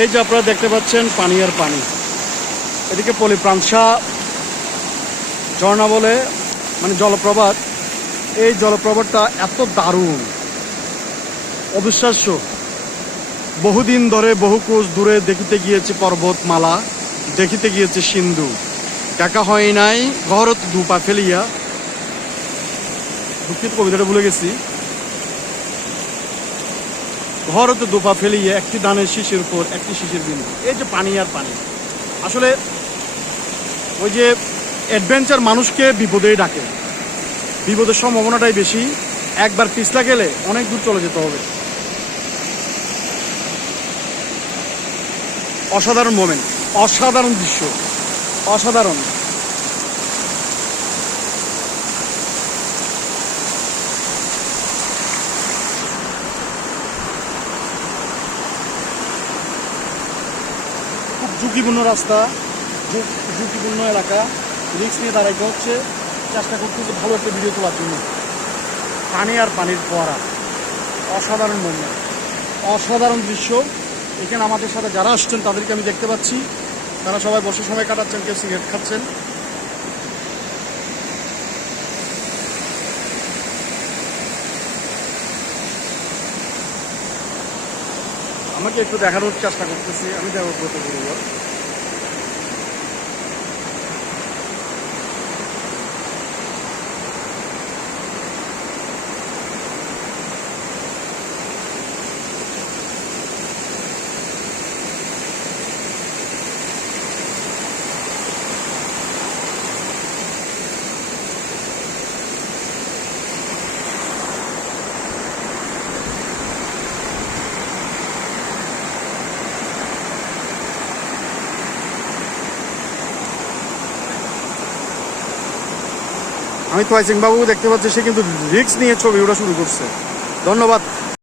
এই যে আপনারা দেখতে পাচ্ছেন পানি আর পানি, এদিকে পলিপ্রাংশা ঝর্ণা বলে, মানে জলপ্রপাত। এই জলপ্রপাতটা এত দারুণ, অবিশ্বাস্য। বহুদিন ধরে বহু কোষ দূরে দেখিতে গিয়েছে পর্বতমালা, দেখিতে গিয়েছে সিন্ধু, দেখা হয় নাই ঘরত দুপা ফেলিয়া। দুঃখিত, কবিতাটা ভুলে গেছি। ঘরতে দুপা ফেলিয়া একটি ধানের শীষের উপর একটি শীষের বিন্দু। এই যে পানি আর পানি, আসলে ওই যে অ্যাডভেঞ্চার মানুষকে বিপদেই ডাকে, বিপদের সম্ভাবনাটাই বেশি। একবার পিছলা গেলে অনেক দূর চলে যেতে হবে। অসাধারণ মোমেন্ট, অসাধারণ দৃশ্য, অসাধারণ। খুব ঝুঁকিপূর্ণ রাস্তা, ঝুঁকিপূর্ণ এলাকা, রিস্ক নিয়ে দাঁড়াইতে হচ্ছে। চেষ্টা করতেছে ভালো একটা ভিডিও তোলার জন্য। পানি আর পানির ফোয়ারা, অসাধারণ মোমেন্ট, অসাধারণ দৃশ্য। এখানে আমাদের সাথে যারা আসছেন তাদেরকে আমি দেখতে পাচ্ছি, তারা সবাই বসে সময় কাটাচ্ছেন, কেউ সিগারেট খাচ্ছেন। আমাকে একটু দেখানোর চেষ্টা করতেছি, আমি দেখো কত বড়। আমি তোয়াই সিং বাবু দেখতে পাচ্ছি, সে কিন্তু রিস্ক নিয়ে ছবি ওঠা শুরু করছে। ধন্যবাদ।